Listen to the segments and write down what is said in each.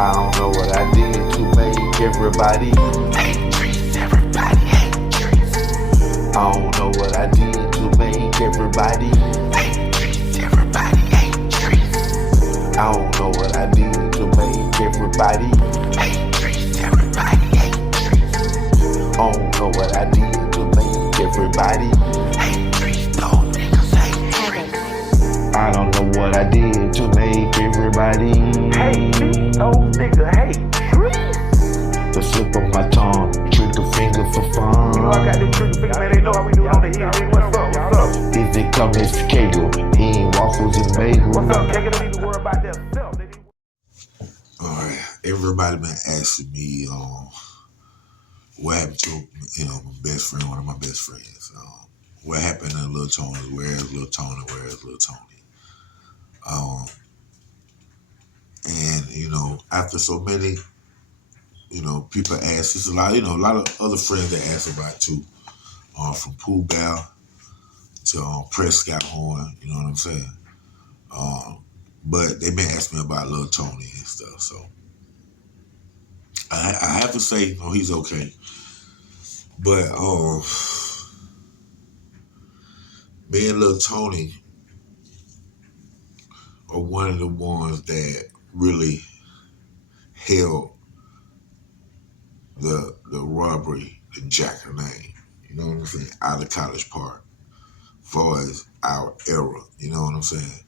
I don't know what I did to make everybody hate trees. Everybody hate trees. I don't know what I did to make everybody hate trees. Everybody hate trees. I don't know what I did to make everybody hate trees. Everybody hate trees. I don't know what I did to make everybody hate trees. Those niggas hate trees. I don't know what I did to make everybody hate me. Those niggas hate trees. The slip of my tongue, trigger finger for fun. You know I got this trigger finger, man. They know how we do it on the hill. What's up? What's up? Is it coming to Kegel? He ain't waffles and bagels. What's up, Kegel? They need to worry about themselves. Alright, everybody been asking me what happened to my best friend, one of my best friends. What happened to Lil Toni? Where's Lil Toni? Where's Lil Toni? And after so many, people ask. There's a lot of other friends that ask about it too. From Pooh Bear to Prescott Horn, you know what I'm saying? But they've been asking me about Lil Toni and stuff, so I have to say, he's okay. But me and Lil Toni are one of the ones that really held the robbery, the jackaname, you know what I'm saying, out of College Park, as far as our era, you know what I'm saying?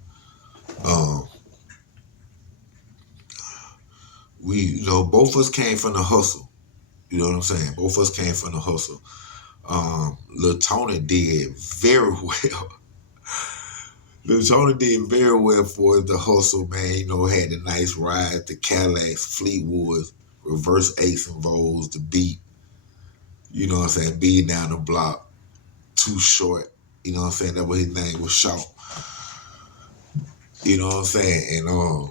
We, both of us came from the hustle, you know what I'm saying? Both of us came from the hustle. Lil Toni did very well. Lil Toni did very well for the hustle, man. Had the nice ride, the Cadillacs, Fleetwoods, reverse eights and Vols, the beat, you know what I'm saying, beat down the block, Too Short, you know what I'm saying, that was his name, was Short. You know what I'm saying? And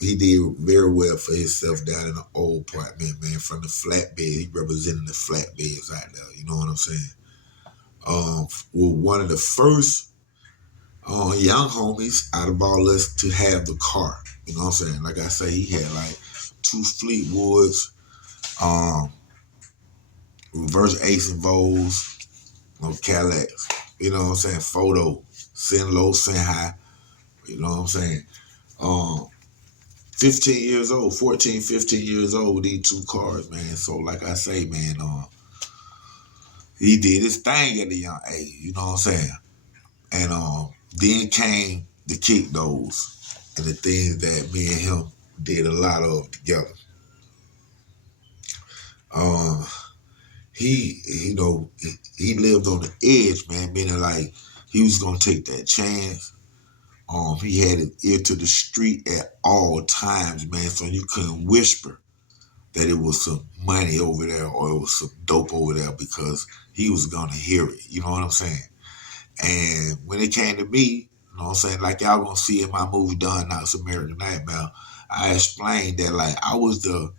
he did very well for himself down in the old apartment, man, from the flatbed. He represented the flatbeds out there, you know what I'm saying? One of the first young homies out of all us to have the car, you know what I'm saying? Like I say, he had like 2 Fleetwoods, reverse eights and Vols, Cadillacs, you know what I'm saying? Photo, send low, send high, you know what I'm saying? 15 years old, 14, 15 years old with these 2 cars, man. So like I say, man, he did his thing at a young age, you know what I'm saying? And then came the kick those and the things that me and him did a lot of together. He lived on the edge, man, meaning like he was gonna take that chance. He had his ear to the street at all times, man, so you couldn't whisper that it was some money over there or it was some dope over there because he was gonna hear it, you know what I'm saying? And when it came to me, you know what I'm saying, like y'all gonna see in my movie Done Knox American Nightmare, I explained that like I was the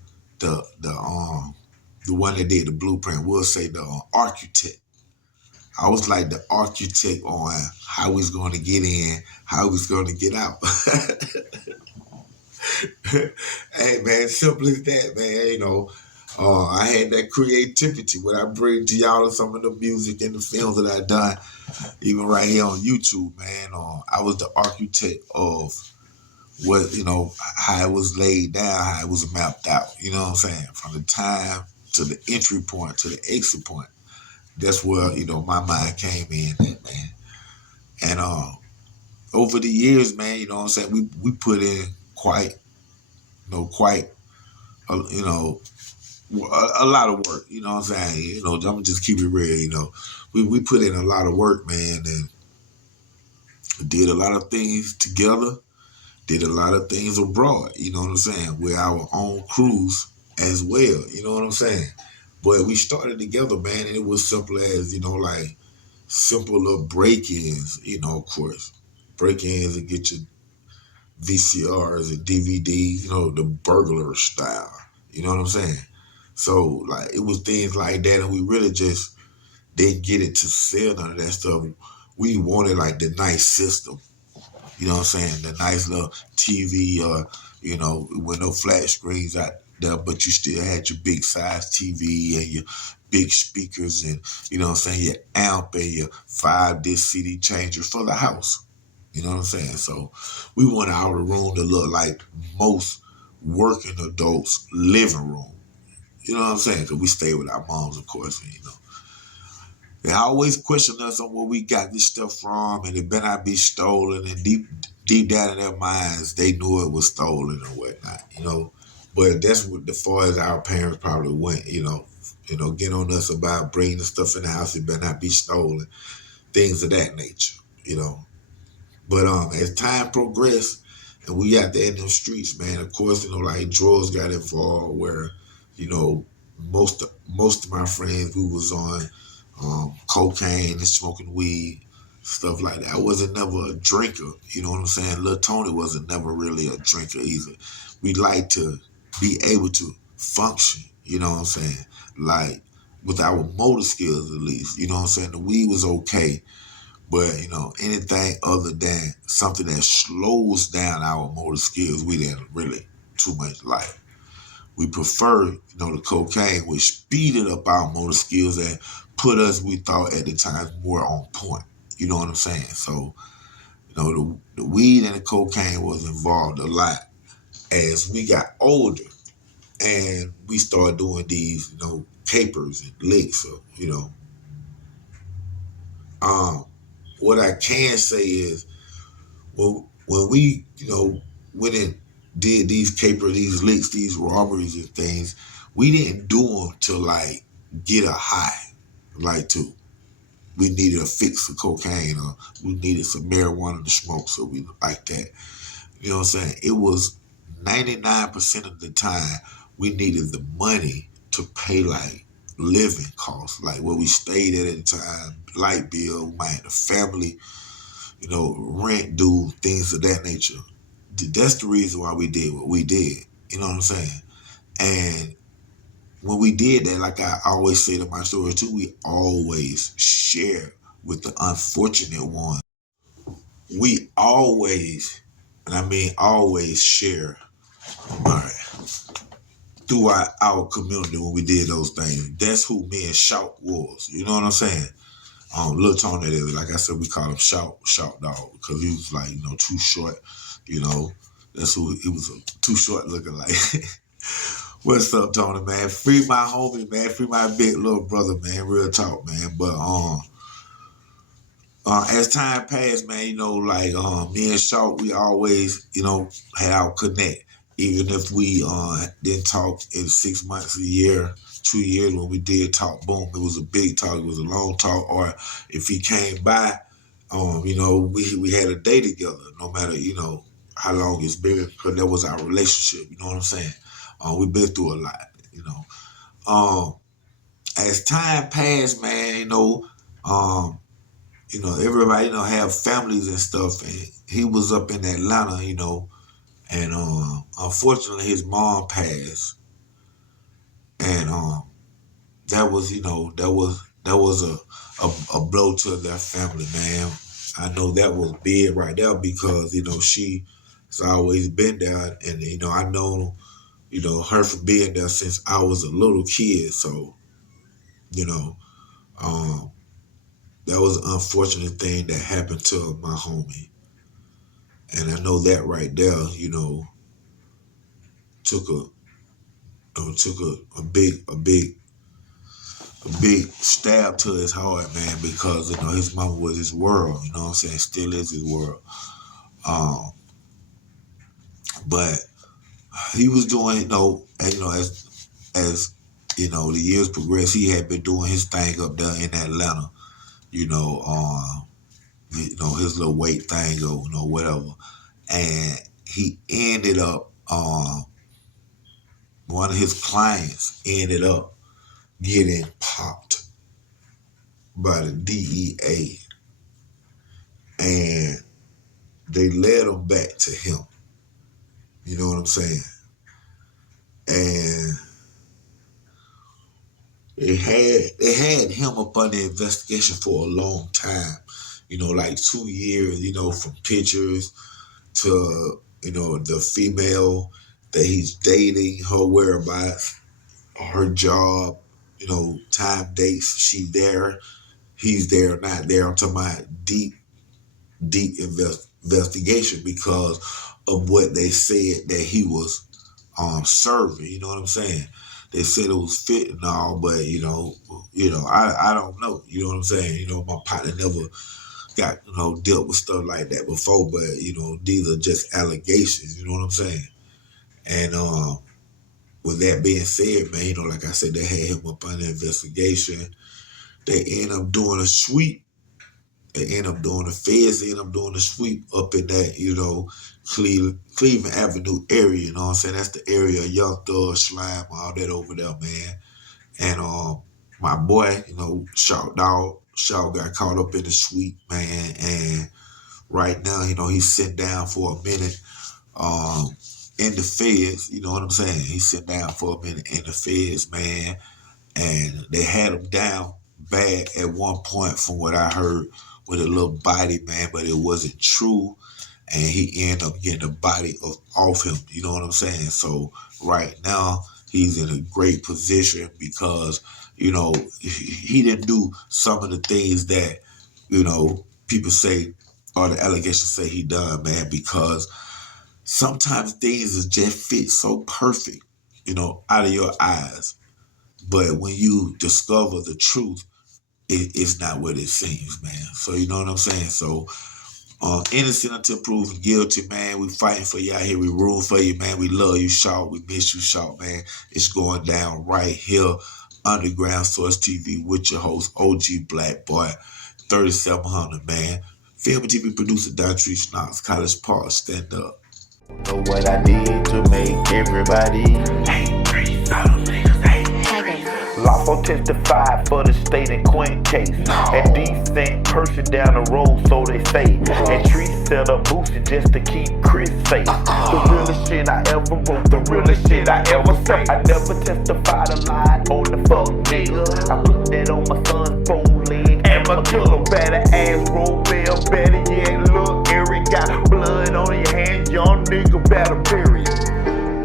one that did the blueprint. We'll say the architect. I was like the architect on how he's going to get in, how he's going to get out. Hey man, simple as that, man. I had that creativity. What I bring to y'all is some of the music and the films that I done, even right here on YouTube, man. I was the architect of what, how it was laid down, how it was mapped out. You know what I'm saying? From the time to the entry point to the exit point. That's where, my mind came in, man. And over the years, man, you know what I'm saying, we put in quite a lot of work, you know what I'm saying? I'm gonna just keep it real, we put in a lot of work, man, and did a lot of things together, did a lot of things abroad, you know what I'm saying, with our own crews as well, you know what I'm saying? But we started together, man, and it was simple as, like simple little break-ins, of course. Break-ins and get your VCRs and DVDs, the burglar style. You know what I'm saying? So, like, it was things like that, and we really just didn't get it to sell none of that stuff. We wanted, like, the nice system. You know what I'm saying? The nice little TV, with no flat screens out there, but you still had your big size TV and your big speakers and, you know what I'm saying, your amp and your 5 disc CD changer for the house. You know what I'm saying? So we wanted our room to look like most working adults' living room. You know what I'm saying? Because we stay with our moms, of course, and, they always question us on where we got this stuff from, and it better not be stolen. And deep down in their minds, they knew it was stolen or whatnot. But that's what, as far as our parents probably went. Get on us about bringing the stuff in the house. It better not be stolen. Things of that nature. But as time progressed and we out there in them streets, man, of course, like drugs got involved where, you know, most of my friends, we was on cocaine and smoking weed, stuff like that. I wasn't never a drinker, you know what I'm saying? Lil Toni wasn't never really a drinker either. We like to be able to function, you know what I'm saying? Like with our motor skills at least, you know what I'm saying? The weed was okay. But, anything other than something that slows down our motor skills, we didn't really too much like. We prefer, the cocaine, which speeded up our motor skills and put us, we thought at the time, more on point. You know what I'm saying? So, the weed and the cocaine was involved a lot as we got older and we started doing these, capers and licks. So, what I can say is, when we, went and did these these licks, these robberies and things, we didn't do them to like get a high, like we needed a fix of cocaine or we needed some marijuana to smoke, so we like that. You know what I'm saying? It was 99% of the time we needed the money to pay like living costs, like where we stayed at the time, light bill, we might have a family, rent due, things of that nature. That's the reason why we did what we did. You know what I'm saying? And when we did that, like I always say to my story too, we always share with the unfortunate one. We always, and I mean always, share, all right, throughout our community when we did those things. That's who me and Shout was. You know what I'm saying? Lil Toni, like I said, we call him Shout Dog, because he was like, too short. That's who he was, too short looking like. What's up, Toni, man? Free my homie, man. Free my big little brother, man. Real talk, man. But as time passed, man, me and Shout, we always, had our connect. Even if we didn't talk in 6 months, a year, 2 years, when we did talk, boom, it was a big talk, it was a long talk. Or if he came by, we had a day together, no matter, how long it's been, because that was our relationship, you know what I'm saying? We've been through a lot, As time passed, man, everybody, have families and stuff, and he was up in Atlanta, and unfortunately his mom passed, and that was, a blow to their family, man. I know that was big right there because, she has always been there, and I know, her from being there since I was a little kid, so, um, that was an unfortunate thing that happened to my homie. And I know that right there, took a big stab to his heart, man, because his mama was his world, you know what I'm saying? Still is his world. But he was doing, as the years progressed, he had been doing his thing up there in Atlanta, his little weight thing or whatever. And he ended up, one of his clients ended up getting popped by the DEA, and they led him back to him. You know what I'm saying? And they had him up under investigation for a long time. like 2 years, from pictures to, the female that he's dating, her whereabouts, her job, time, dates, she there, he's there, not there. I'm talking about deep investigation because of what they said that he was serving. You know what I'm saying? They said it was fentanyl, but I don't know. You know what I'm saying? My partner never got dealt with stuff like that before, but these are just allegations. You know what I'm saying? And with that being said, man, like I said, they had him up under investigation. They end up doing a sweep. The feds end up doing a sweep up in that, Cleveland Avenue area, you know what I'm saying? That's the area of Young Thug, Slime, all that over there, man. And my boy, Shaw got caught up in the sweep, man. And right now, he's sitting down for a minute in the feds, you know what I'm saying? He's sitting down for a minute in the feds, man. And they had him down bad at one point from what I heard with a little body, man, but it wasn't true. And he ended up getting the body off him, you know what I'm saying? So right now, he's in a great position because, he didn't do some of the things that, people say, or the allegations say he done, man, because sometimes things just fit so perfect, out of your eyes. But when you discover the truth, it's not what it seems, man. So you know what I'm saying? So innocent until proven guilty, man. We fighting for you out here. We rooting for you, man. We love you, Shaw. We miss you, Shaw, man. It's going down right here, Underground Source TV with your host, OG Black Boy, 3700, man. Film and TV producer, Knox, College Park, stand up. Know what I did to make everybody hate Trees. All them niggas hate Trees. Lawful testified for the state and Quint case. A decent person down the road, so they say. And Trees set up Boosie just to keep Chris safe. The realest shit I ever wrote, the realest shit I ever say. I never testified a lie on the fuck nigga. I put that on my son's phone leg. And my killer better ass roll bell, better yet look, Eric got blood on your hands, young nigga better period.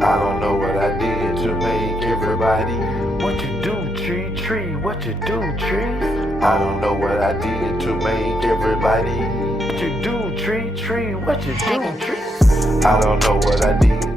I don't know what I did to make everybody. What you do, tree, what you do, trees? I don't know what I did to make everybody. What you do, tree, what you do, trees? I don't know what I did